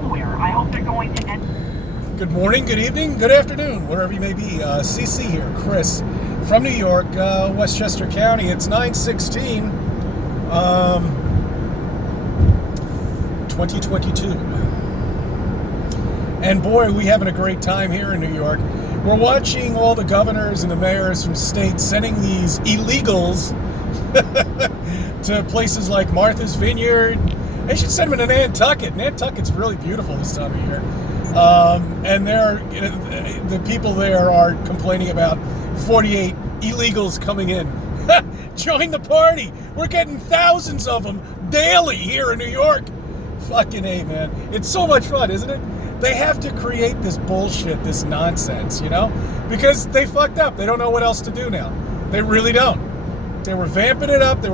nowhere. I hope they're going to end. Good morning, good evening, good afternoon, wherever you may be. CC here, Chris, from New York, Westchester County. It's 9/16, 2022. And boy, we having a great time here in New York. We're watching all the governors and the mayors from states sending these illegals to places like Martha's Vineyard. They should send them to Nantucket. Nantucket's really beautiful this time of year. And the people there are complaining about 48 illegals coming in. Join the party. We're getting thousands of them daily here in New York. Fucking A, man. It's so much fun, isn't it? They have to create this bullshit, this nonsense, you know? Because they fucked up. They don't know what else to do now. They really don't. They were vamping it up. The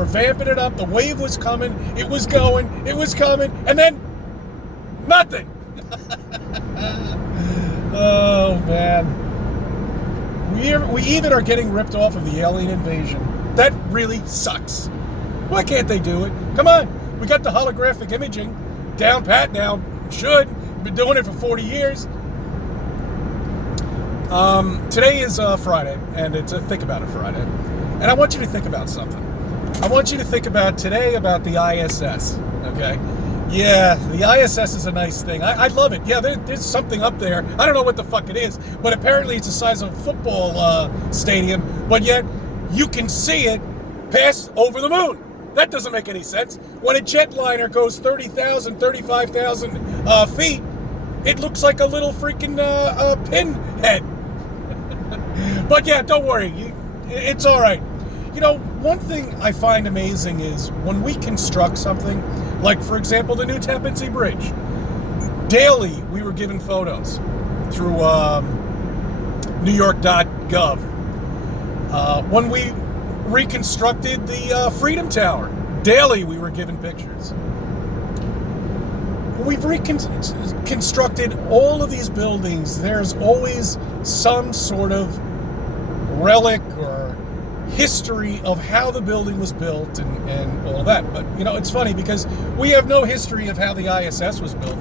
wave was coming. It was going. It was coming. And then nothing. Oh, man. We even are getting ripped off of the alien invasion. That really sucks. Why can't they do it? Come on. We got the holographic imaging down pat now. Should. We've been doing it for 40 years. Today is Friday, and it's a Think About It Friday. And I want you to think about something. I want you to think about today about the ISS, okay? Yeah, the ISS is a nice thing. I love it. Yeah, there's something up there. I don't know what the fuck it is, but apparently it's the size of a football stadium, but yet you can see it pass over the moon. That doesn't make any sense. When a jetliner goes 30,000, 35,000 feet, it looks like a little freaking pinhead. But yeah, don't worry. It's all right. You know, one thing I find amazing is when we construct something, like, for example, the new Tappan Zee Bridge. Daily, we were given photos through NewYork.gov. When we reconstructed the Freedom Tower, daily we were given pictures. We've reconstructed all of these buildings. There's always some sort of relic or history of how the building was built and all that. But, you know, it's funny because we have no history of how the ISS was built.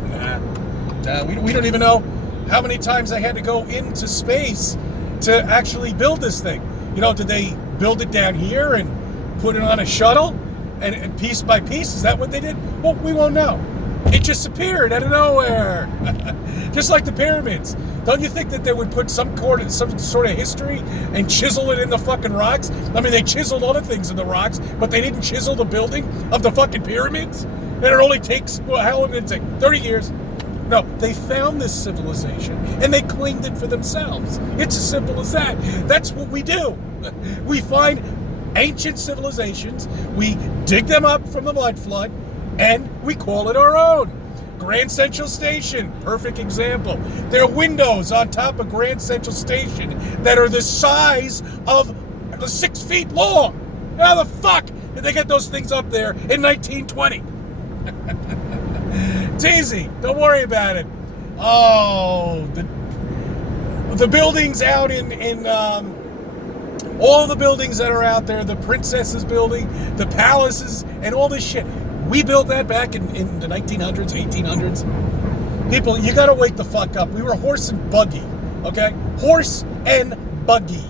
We don't even know how many times they had to go into space to actually build this thing. You know, did they build it down here and put it on a shuttle and piece by piece? Is that what they did? Well, we won't know. It just appeared out of nowhere. Just like the pyramids. Don't you think that they would put some sort of history and chisel it in the fucking rocks? I mean, they chiseled other things in the rocks, but they didn't chisel the building of the fucking pyramids? And it only takes, well, how long did it take? 30 years? No, they found this civilization and they claimed it for themselves. It's as simple as that. That's what we do. We find ancient civilizations, we dig them up from the mud flood, and we call it our own. Grand Central Station, perfect example. There are windows on top of Grand Central Station that are the size of 6 feet long. How the fuck did they get those things up there in 1920? It's easy. Don't worry about it. Oh, the buildings out in all the buildings that are out there, the Princess's Building, the palaces, and all this shit. We built that back in the 1900s, 1800s. People, you gotta wake the fuck up. We were horse and buggy, okay? Horse and buggy.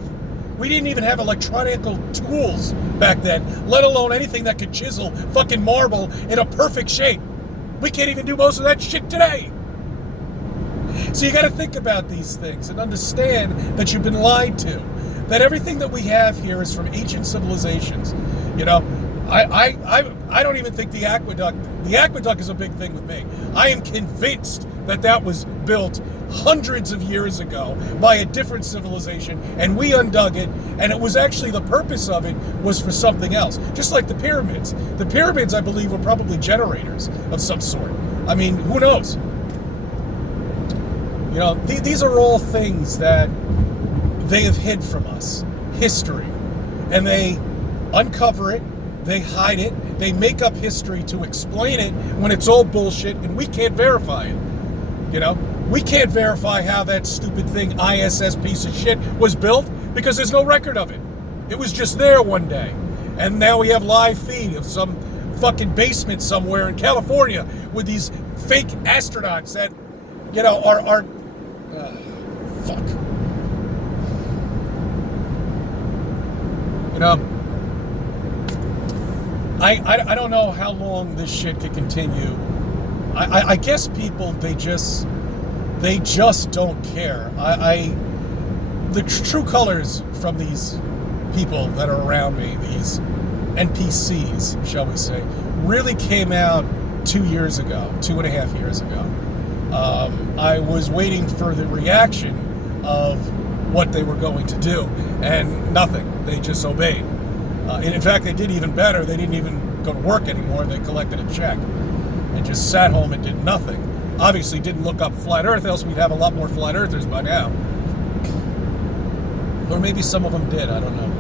We didn't even have electronical tools back then, let alone anything that could chisel fucking marble in a perfect shape. We can't even do most of that shit today. So you gotta think about these things and understand that you've been lied to. That everything that we have here is from ancient civilizations. You know, I don't even think the aqueduct is a big thing with me. I am convinced that was built hundreds of years ago by a different civilization, and we undug it, and it was actually, the purpose of it was for something else. Just like the pyramids. The pyramids, I believe, were probably generators of some sort. I mean, who knows? You know, these are all things that they have hid from us. History. And they uncover it, they hide it, they make up history to explain it when it's all bullshit and we can't verify it. You know? We can't verify how that stupid thing, ISS piece of shit, was built because there's no record of it. It was just there one day. And now we have live feed of some fucking basement somewhere in California with these fake astronauts that, are fuck. I don't know how long this shit could continue. I guess people, they just don't care. The true colors from these people that are around me, these NPCs, shall we say, really came out 2.5 years ago. I was waiting for the reaction of what they were going to do, and nothing. They just obeyed. In fact, they did even better. They didn't even go to work anymore. They collected a check and just sat home and did nothing. Obviously didn't look up flat earth, else we'd have a lot more flat earthers by now. Or maybe some of them did, I don't know.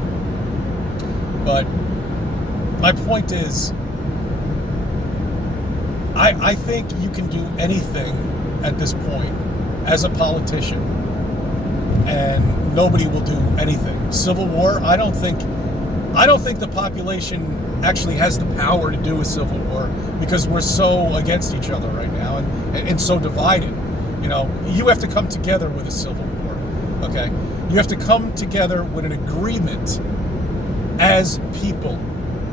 But my point is, I think you can do anything at this point as a politician, and nobody will do anything. Civil war, I don't think the population actually has the power to do a civil war, because we're so against each other right now and so divided. You have to come together with a civil war, okay? You have to come together with an agreement as people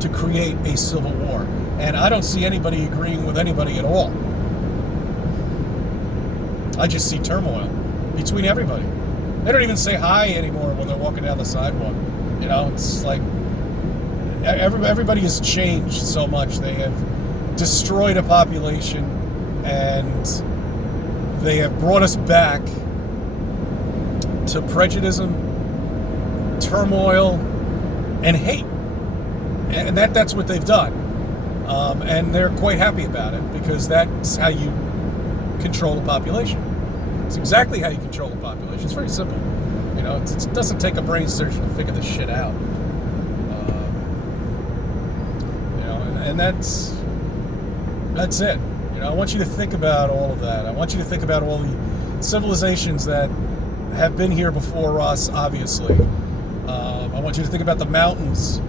to create a civil war. And I don't see anybody agreeing with anybody at all. I just see turmoil between everybody. They don't even say hi anymore when they're walking down the sidewalk. It's like everybody has changed so much. They have destroyed a population, and they have brought us back to prejudice, turmoil, and hate. And that's what they've done. And they're quite happy about it, because that's how you control a population. It's exactly how you control a population. It's very simple. It doesn't take a brain surgeon to figure this shit out. And that's it. I want you to think about all of that. I want you to think about all the civilizations that have been here before us, obviously. I want you to think about the mountains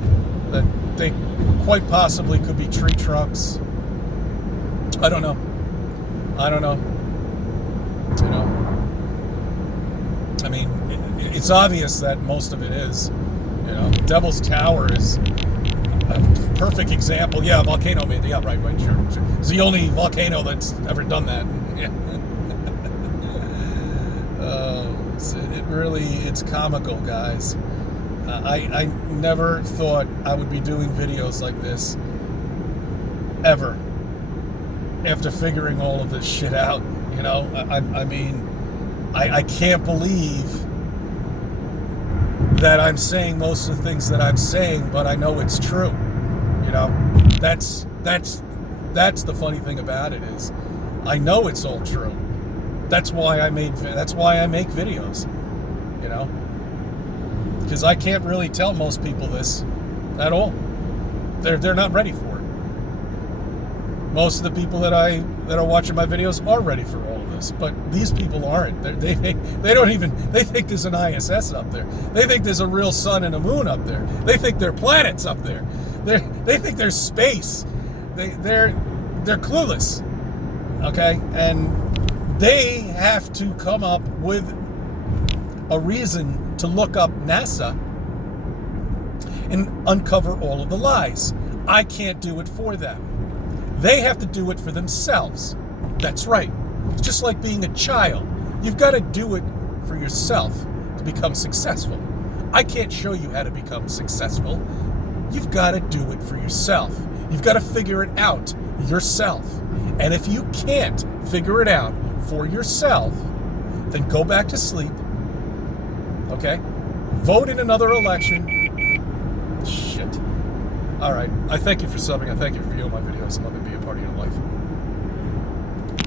that they quite possibly could be tree trunks. I don't know. I mean, it's obvious that most of it is. Devil's Tower is a perfect example. Yeah, volcano made. Yeah, right, sure. It's the only volcano that's ever done that. Yeah. It's comical, guys. I never thought I would be doing videos like this ever after figuring all of this shit out. I mean, I can't believe that I'm saying most of the things that I'm saying, but I know it's true. That's the funny thing about it, is I know it's all true. That's why I make videos. Because I can't really tell most people this at all. They're not ready for it. Most of the people that are watching my videos are ready for all of this, but these people aren't. They think there's an ISS up there. They think there's a real sun and a moon up there. They think there are planets up there. They think there's space. They're clueless. Okay? And they have to come up with a reason to look up NASA and uncover all of the lies. I can't do it for them. They have to do it for themselves. That's right. It's just like being a child. You've got to do it for yourself to become successful. I can't show you how to become successful. You've got to do it for yourself. You've got to figure it out yourself. And if you can't figure it out for yourself, then go back to sleep. Okay? Vote in another election. Shit. All right. I thank you for subbing. I thank you for viewing my videos and let me be a part of your life.